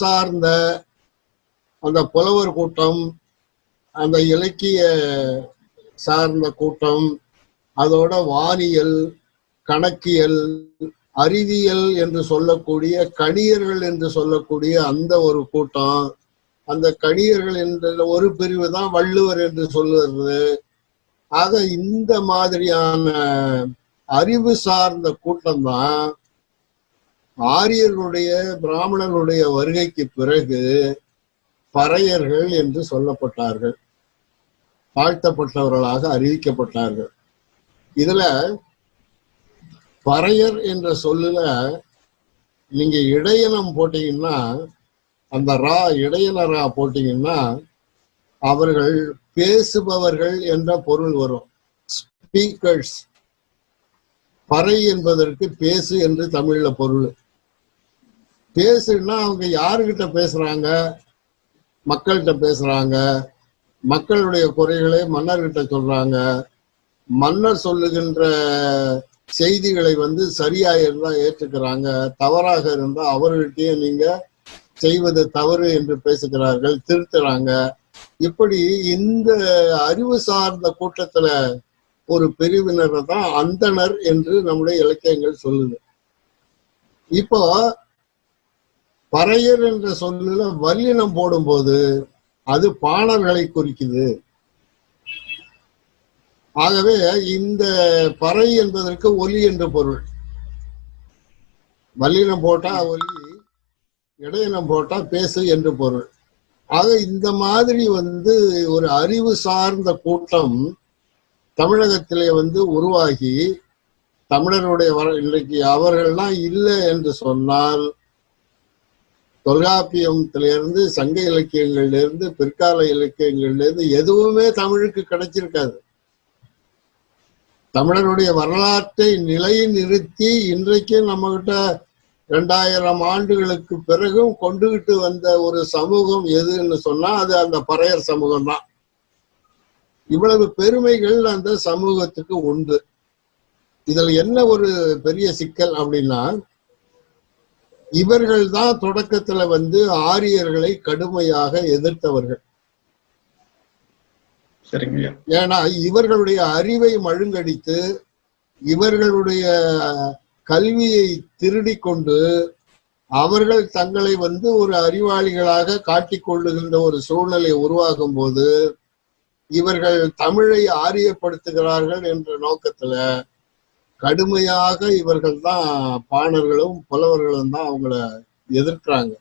சார்ந்த அந்த புலவர் கூட்டம், அந்த இலக்கிய சார்ந்த கூட்டம், அதோட வானியல், கணக்கியல், அறிவியல் என்று சொல்லக்கூடிய கணியர்கள் என்று சொல்லக்கூடிய அந்த ஒரு கூட்டம், அந்த கணியர்கள் என்ற ஒரு பிரிவு தான் வள்ளுவர் என்று சொல்லுவது. ஆக இந்த மாதிரியான அறிவு சார்ந்த கூட்டம் தான் ஆரியர்களுடைய பிராமணர்களுடைய வருகைக்கு பிறகு பறையர்கள் என்று சொல்லப்பட்டார்கள், தாழ்த்தப்பட்டவர்களாக அறிவிக்கப்பட்டார்கள். இதுல பறையர் என்ற சொல்லுல நீங்க இடையனம் போட்டீங்கன்னா, அந்த ரா இடையன ரா போட்டீங்கன்னா அவர்கள் பேசுபவர்கள் என்ற பொருள் வரும். ஸ்பீக்கர்ஸ். பறை என்பதற்கு பேசு என்று தமிழ்ல பொருள். பேசுன்னா அவங்க யாருகிட்ட பேசுறாங்க? மக்கள்கிட்ட பேசுறாங்க. மக்களுடைய குறைகளை மன்னர்கிட்ட சொல்றாங்க. மன்னர் சொல்லுகின்ற செய்திகளை சரியா இருந்தா ஏற்றுக்கிறாங்க, தவறாக இருந்தா அவர்கள்ட்டயே நீங்க செய்வது தவறு என்று பேசுகிறார்கள், திருத்துறாங்க. இப்படி இந்த அறிவு சார்ந்த கூட்டத்துல ஒரு பிரிவினரை தான் அந்தணர் என்று நம்முடைய இலக்கியங்கள் சொல்லுது. இப்போ பறையர் என்ற சொல்லுல வல்லினம் போடும்போது அது பாணர்களை குறிக்குது. ஆகவே இந்த பறை என்பதற்கு ஒலி என்று பொருள். வல்லினம் போட்டா ஒலி, இடையினம் போட்டா பேசு என்று பொருள். ஆக இந்த மாதிரி ஒரு அறிவு சார்ந்த கூட்டம் தமிழகத்திலே உருவாகி தமிழருடைய இன்றைக்கு அவர்கள்லாம் இல்லை என்று சொன்னால் தொல்காப்பியத்திலிருந்து, சங்க இலக்கியங்கள்ல பிற்கால இலக்கியங்கள்ல எதுவுமே தமிழுக்கு கிடைச்சிருக்காது. தமிழருடைய வரலாற்றை நிலைநிறுத்தி இன்றைக்கு நம்ம கிட்ட 2000 ஆண்டுகளுக்கு பிறகும் கொண்டுகிட்டு வந்த ஒரு சமூகம் எதுன்னு சொன்னா அது அந்த பறையர் சமூகம் தான். இவ்வளவு பெருமைகள் அந்த சமூகத்துக்கு உண்டு. இதுல என்ன ஒரு பெரிய சிக்கல் அப்படின்னா, இவர்கள் தான் தொடக்கத்துல ஆரியர்களை கடுமையாக எதிர்த்தவர்கள். ஏன்னா இவர்களுடைய அறிவை மழுங்கடித்து, இவர்களுடைய கல்வியை திருடி கொண்டு அவர்கள் தங்களை ஒரு அறிவாளிகளாக காட்டிக் கொள்ளுகின்ற ஒரு சூழ்நிலை உருவாகும் போது இவர்கள் தமிழை ஆரியப்படுத்துகிறார்கள் என்ற நோக்கத்துல கடுமையாக இவர்கள் தான் பாணர்களும் புலவர்களும் தான் அவங்கள எதிர்க்கிறாங்க.